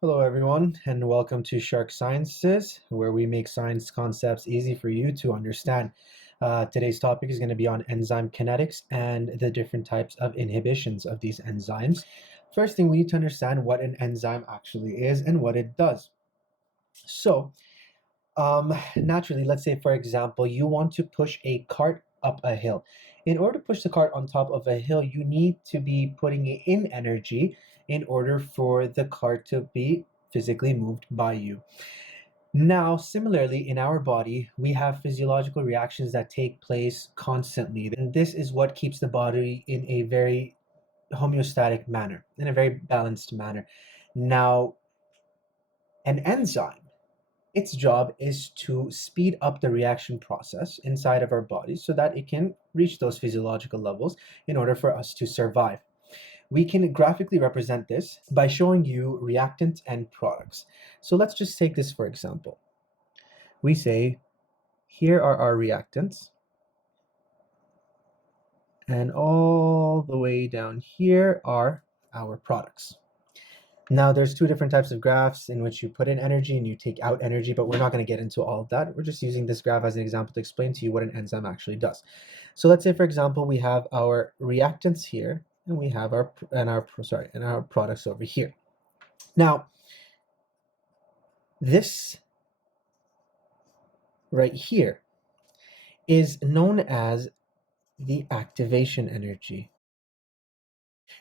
Hello, everyone, and welcome to Shark Sciences, where we make science concepts easy for you to understand. Today's topic is going to be on enzyme kinetics and the different types of inhibitions of these enzymes. First thing, we need to understand what an enzyme actually is and what it does. So, naturally, let's say, for example, you want to push a cart up a hill. In order to push the cart on top of a hill, you need to be putting in energy in order for the cart to be physically moved by you. Now, similarly, in our body, we have physiological reactions that take place constantly. And this is what keeps the body in a very homeostatic manner, in a very balanced manner. Now, an enzyme, its job is to speed up the reaction process inside of our bodies so that it can reach those physiological levels in order for us to survive. We can graphically represent this by showing you reactants and products. So let's just take this for example. We say, here are our reactants, and all the way down here are our products. Now, there's two different types of graphs in which you put in energy and you take out energy, but we're not going to get into all of that. We're just using this graph as an example to explain to you what an enzyme actually does. So let's say, for example, we have our reactants here, and we have our products over here. Now, this right here is known as the activation energy.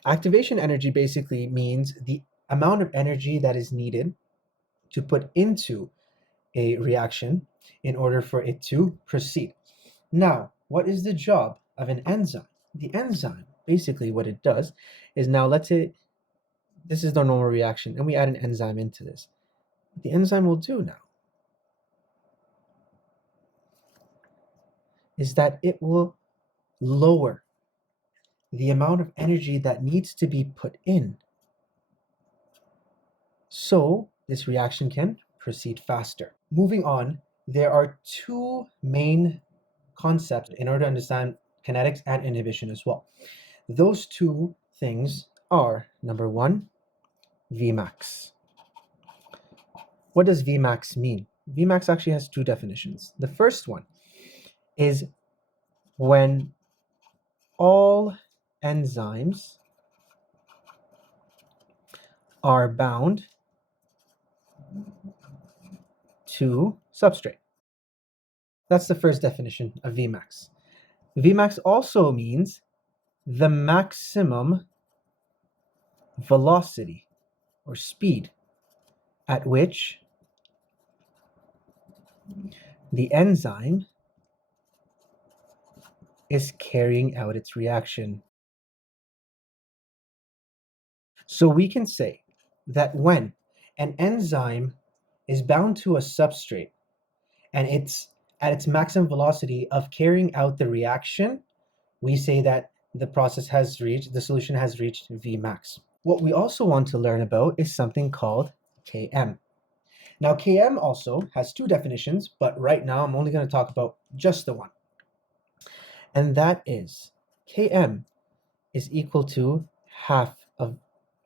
Activation energy basically means the amount of energy that is needed to put into a reaction in order for it to proceed. Now, what is the job of an enzyme? The enzyme, basically what it does is, now let's say this is the normal reaction and we add an enzyme into this. What the enzyme will do now is that it will lower the amount of energy that needs to be put in so this reaction can proceed faster. Moving on, there are two main concepts in order to understand kinetics and inhibition as well. Those two things are, number one, Vmax. What does Vmax mean? Vmax actually has two definitions. The first one is when all enzymes are bound to substrate. That's the first definition of Vmax. Vmax also means the maximum velocity or speed at which the enzyme is carrying out its reaction. So we can say that when an enzyme is bound to a substrate and it's at its maximum velocity of carrying out the reaction, we say that the solution has reached Vmax. What we also want to learn about is something called Km. Now, Km also has two definitions, but right now I'm only going to talk about just the one. And that is Km is equal to half of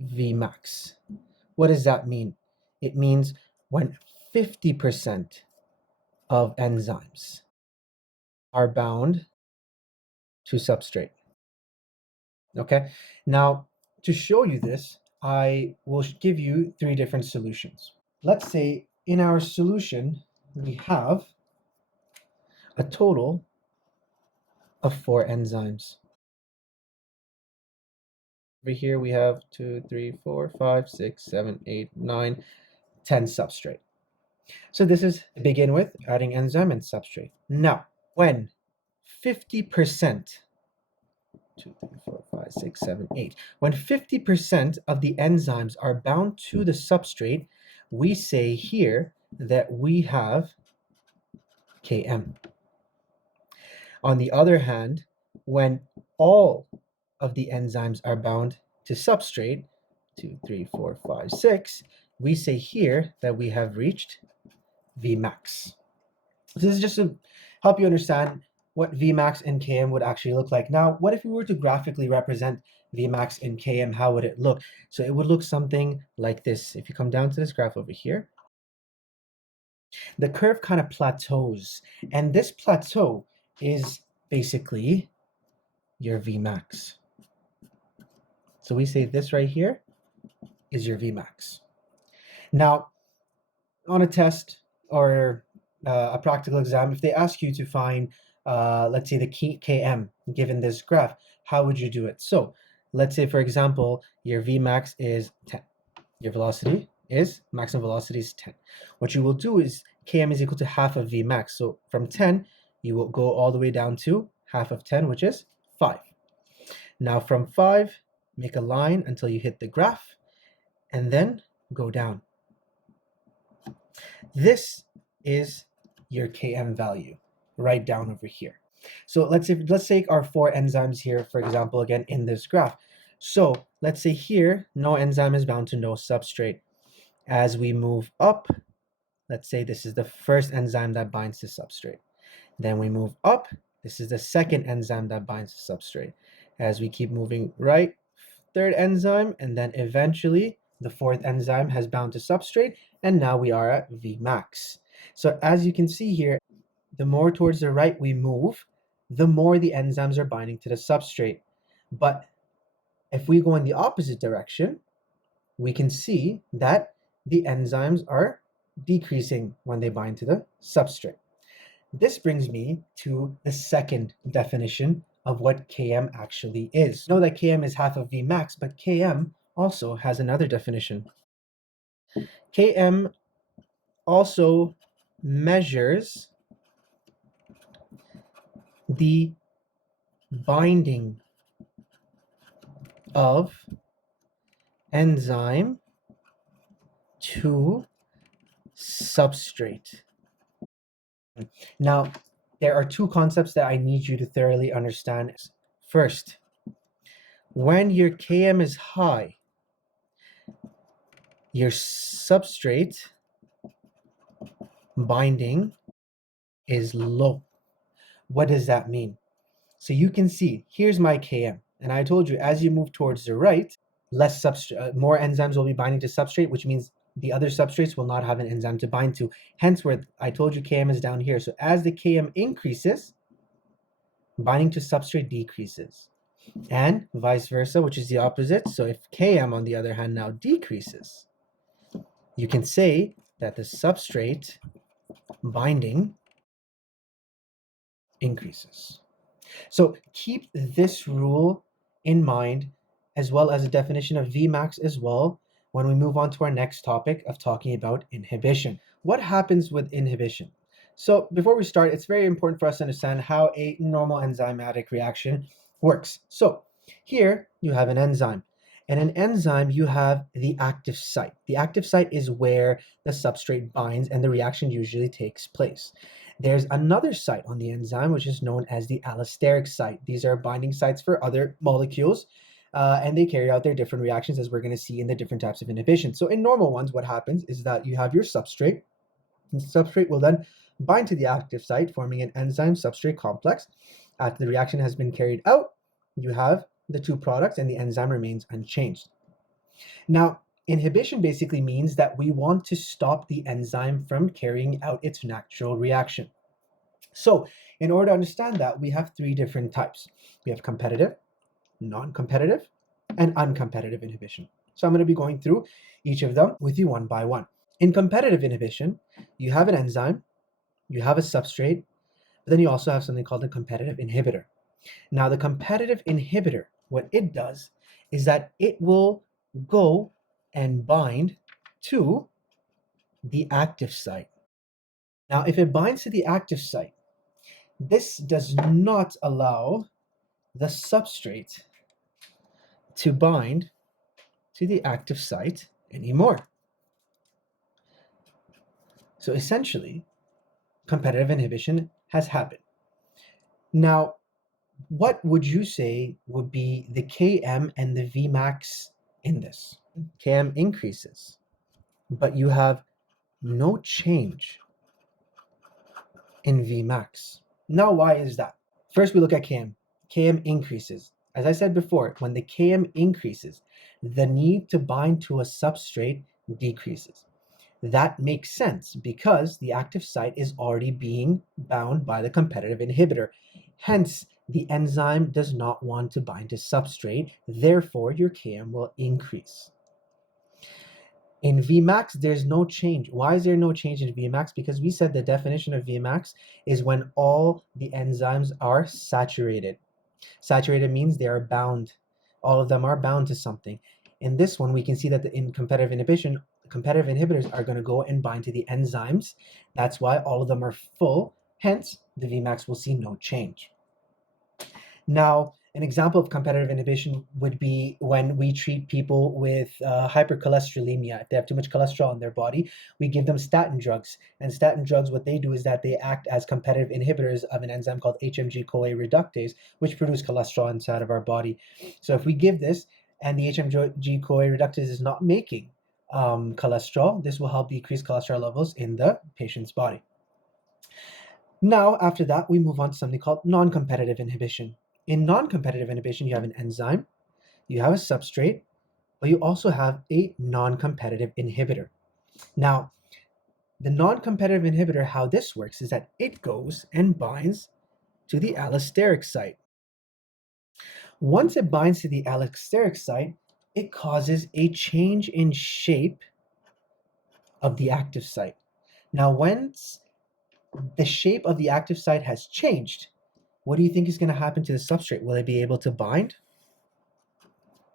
Vmax. What does that mean? It means when 50% of enzymes are bound to substrate. Okay, now to show you this, I will give you three different solutions. Let's say in our solution, we have a total of 4 enzymes. Over here we have 2, 3, 4, 5, 6, 7, 8, 9, 10 substrate. So this is to begin with, adding enzyme and substrate. Now, when 50%, 2, 3, 4, 5, 6, 7, 8, when 50% of the enzymes are bound to the substrate, we say here that we have Km. On the other hand, when all of the enzymes are bound to substrate, 2, 3, 4, 5, 6, we say here that we have reached Vmax. This is just to help you understand what Vmax and Km would actually look like. Now, what if we were to graphically represent Vmax and Km? How would it look? So it would look something like this. If you come down to this graph over here, the curve kind of plateaus, and this plateau is basically your Vmax. So we say this right here is your Vmax. Now, on a test or a practical exam, if they ask you to find, let's say, the Km given this graph, how would you do it? So let's say, for example, your Vmax is 10. Your velocity is, maximum velocity is 10. What you will do is Km is equal to half of Vmax. So from 10, you will go all the way down to half of 10, which is 5. Now from 5, make a line until you hit the graph, and then go down. This is your Km value right down over here. So let's take our 4 enzymes here, for example, again in this graph. So let's say here, no enzyme is bound to no substrate. As we move up, let's say this is the first enzyme that binds to substrate. Then we move up, this is the second enzyme that binds to substrate. As we keep moving right, third enzyme, and then eventually the fourth enzyme has bound to substrate, and now we are at Vmax. So as you can see here, the more towards the right we move, the more the enzymes are binding to the substrate. But if we go in the opposite direction, we can see that the enzymes are decreasing when they bind to the substrate. This brings me to the second definition of what Km actually is. Know that Km is half of Vmax, but Km also has another definition. Km also measures the binding of enzyme to substrate. Now, there are two concepts that I need you to thoroughly understand. First, when your Km is high, your substrate binding is low. What does that mean? So you can see, here's my Km, and I told you as you move towards the right, more enzymes will be binding to substrate, which means the other substrates will not have an enzyme to bind to. Hence where I told you Km is down here. So as the Km increases, binding to substrate decreases, and vice versa, which is the opposite. So if Km, on the other hand, now decreases, you can say that the substrate binding increases. So keep this rule in mind, as well as a definition of Vmax as well, when we move on to our next topic of talking about inhibition. What happens with inhibition? So before we start, it's very important for us to understand how a normal enzymatic reaction works. So here you have an enzyme. And an enzyme, you have the active site. The active site is where the substrate binds and the reaction usually takes place. There's another site on the enzyme, which is known as the allosteric site. These are binding sites for other molecules, and they carry out their different reactions, as we're going to see in the different types of inhibition. So in normal ones, what happens is that you have your substrate. The substrate will then bind to the active site, forming an enzyme-substrate complex. After the reaction has been carried out, you have the two products, and the enzyme remains unchanged. Now, inhibition basically means that we want to stop the enzyme from carrying out its natural reaction. So in order to understand that, we have three different types. We have competitive, non-competitive, and uncompetitive inhibition. So I'm going to be going through each of them with you one by one. In competitive inhibition, you have an enzyme, you have a substrate, but then you also have something called a competitive inhibitor. Now, the competitive inhibitor, what it does is that it will go and bind to the active site. Now, if it binds to the active site, this does not allow the substrate to bind to the active site anymore. So essentially, competitive inhibition has happened. Now, what would you say would be the Km and the Vmax in this? Km increases, but you have no change in Vmax. Now, why is that? First, we look at Km. Km increases. As I said before, when the Km increases, the need to bind to a substrate decreases. That makes sense because the active site is already being bound by the competitive inhibitor. Hence, the enzyme does not want to bind to substrate, therefore your Km will increase. In Vmax, there's no change. Why is there no change in Vmax? Because we said the definition of Vmax is when all the enzymes are saturated. Saturated means they are bound. All of them are bound to something. In this one, we can see that in competitive inhibition, competitive inhibitors are going to go and bind to the enzymes. That's why all of them are full. Hence, the Vmax will see no change. Now, an example of competitive inhibition would be when we treat people with hypercholesterolemia. If they have too much cholesterol in their body, we give them statin drugs. And statin drugs, what they do is that they act as competitive inhibitors of an enzyme called HMG-CoA reductase, which produce cholesterol inside of our body. So if we give this and the HMG-CoA reductase is not making cholesterol, this will help decrease cholesterol levels in the patient's body. Now, after that, we move on to something called non-competitive inhibition. In non-competitive inhibition, you have an enzyme, you have a substrate, but you also have a non-competitive inhibitor. Now, the non-competitive inhibitor, how this works is that it goes and binds to the allosteric site. Once it binds to the allosteric site, it causes a change in shape of the active site. Now, once the shape of the active site has changed, what do you think is going to happen to the substrate? Will it be able to bind?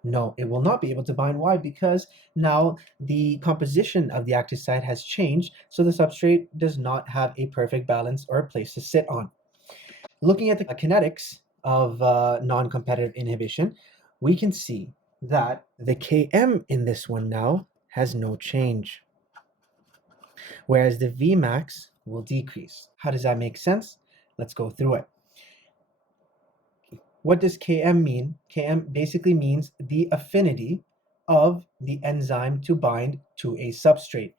No, it will not be able to bind. Why? Because now the composition of the active site has changed, so the substrate does not have a perfect balance or a place to sit on. Looking at the kinetics of non-competitive inhibition, we can see that the Km in this one now has no change, whereas the Vmax will decrease. How does that make sense? Let's go through it. What does Km mean? Km basically means the affinity of the enzyme to bind to a substrate.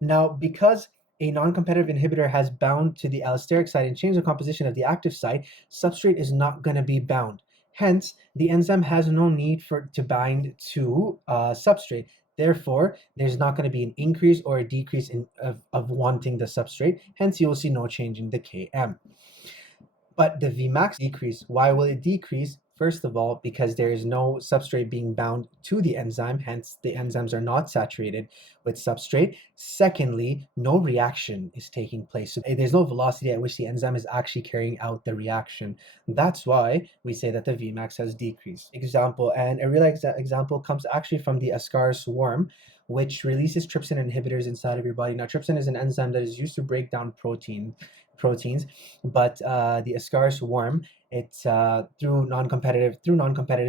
Now, because a non-competitive inhibitor has bound to the allosteric site and changed the composition of the active site, substrate is not going to be bound. Hence, the enzyme has no need to bind to substrate. Therefore, there's not going to be an increase or a decrease of wanting the substrate. Hence, you will see no change in the Km. But the Vmax decrease. Why will it decrease? First of all, because there is no substrate being bound to the enzyme, hence the enzymes are not saturated with substrate. Secondly, no reaction is taking place. So there's no velocity at which the enzyme is actually carrying out the reaction. That's why we say that the Vmax has decreased. Example, and a real example comes actually from the Ascaris worm, which releases trypsin inhibitors inside of your body. Now, trypsin is an enzyme that is used to break down proteins, but the Ascaris worm, it's through non-competitive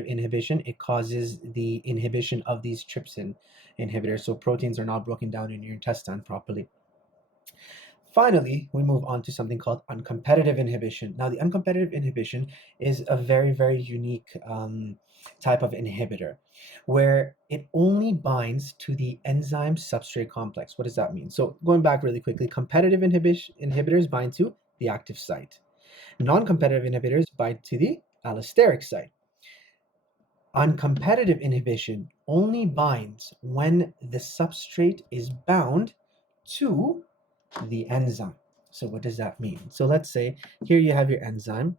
inhibition, it causes the inhibition of these trypsin inhibitors, so proteins are not broken down in your intestine properly. Finally, we move on to something called uncompetitive inhibition. Now, the uncompetitive inhibition is a very, very unique type of inhibitor where it only binds to the enzyme substrate complex. What does that mean? So going back really quickly, competitive inhibitors bind to the active site. Non-competitive inhibitors bind to the allosteric site. Uncompetitive inhibition only binds when the substrate is bound to the enzyme. So what does that mean? So let's say here you have your enzyme.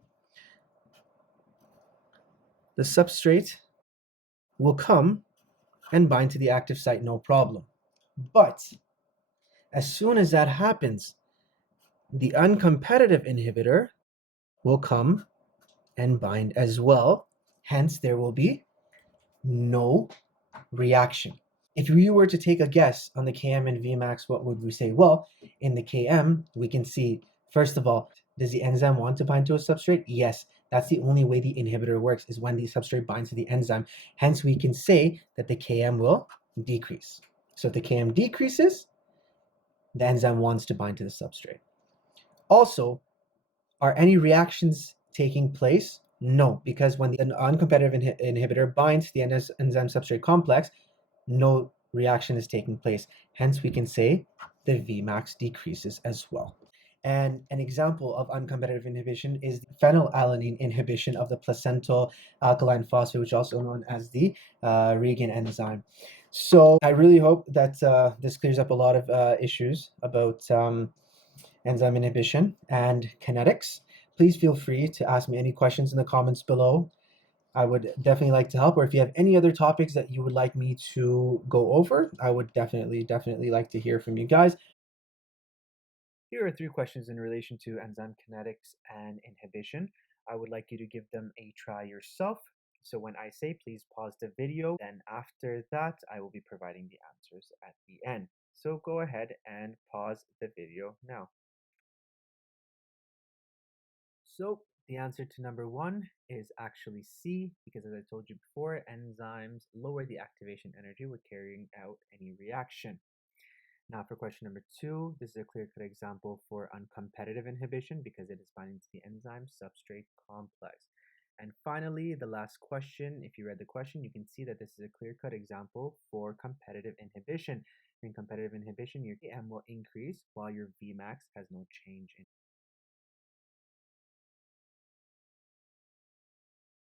The substrate will come and bind to the active site, no problem. But as soon as that happens, the uncompetitive inhibitor will come and bind as well. Hence, there will be no reaction. If we were to take a guess on the Km and Vmax, what would we say? Well, in the Km, we can see, first of all, does the enzyme want to bind to a substrate? Yes, that's the only way the inhibitor works, is when the substrate binds to the enzyme. Hence, we can say that the Km will decrease. So if the Km decreases, the enzyme wants to bind to the substrate. Also, are any reactions taking place? No, because when the uncompetitive inhibitor binds to the enzyme substrate complex, no reaction is taking place. Hence, we can say the Vmax decreases as well. And an example of uncompetitive inhibition is phenylalanine inhibition of the placental alkaline phosphate, which is also known as the Regan enzyme. So I really hope that this clears up a lot of issues about enzyme inhibition and kinetics. Please feel free to ask me any questions in the comments below. I would definitely like to help, or if you have any other topics that you would like me to go over, I would definitely like to hear from you guys. Here are 3 questions in relation to enzyme kinetics and inhibition. I would like you to give them a try yourself. So when I say please pause the video, then after that, I will be providing the answers at the end. So go ahead and pause the video now. So the answer to number 1 is actually C, because as I told you before, enzymes lower the activation energy with carrying out any reaction. Now for question number 2, this is a clear-cut example for uncompetitive inhibition because it is binding to the enzyme substrate complex. And finally, the last question, if you read the question, you can see that this is a clear-cut example for competitive inhibition. In competitive inhibition, your Km will increase while your Vmax has no change in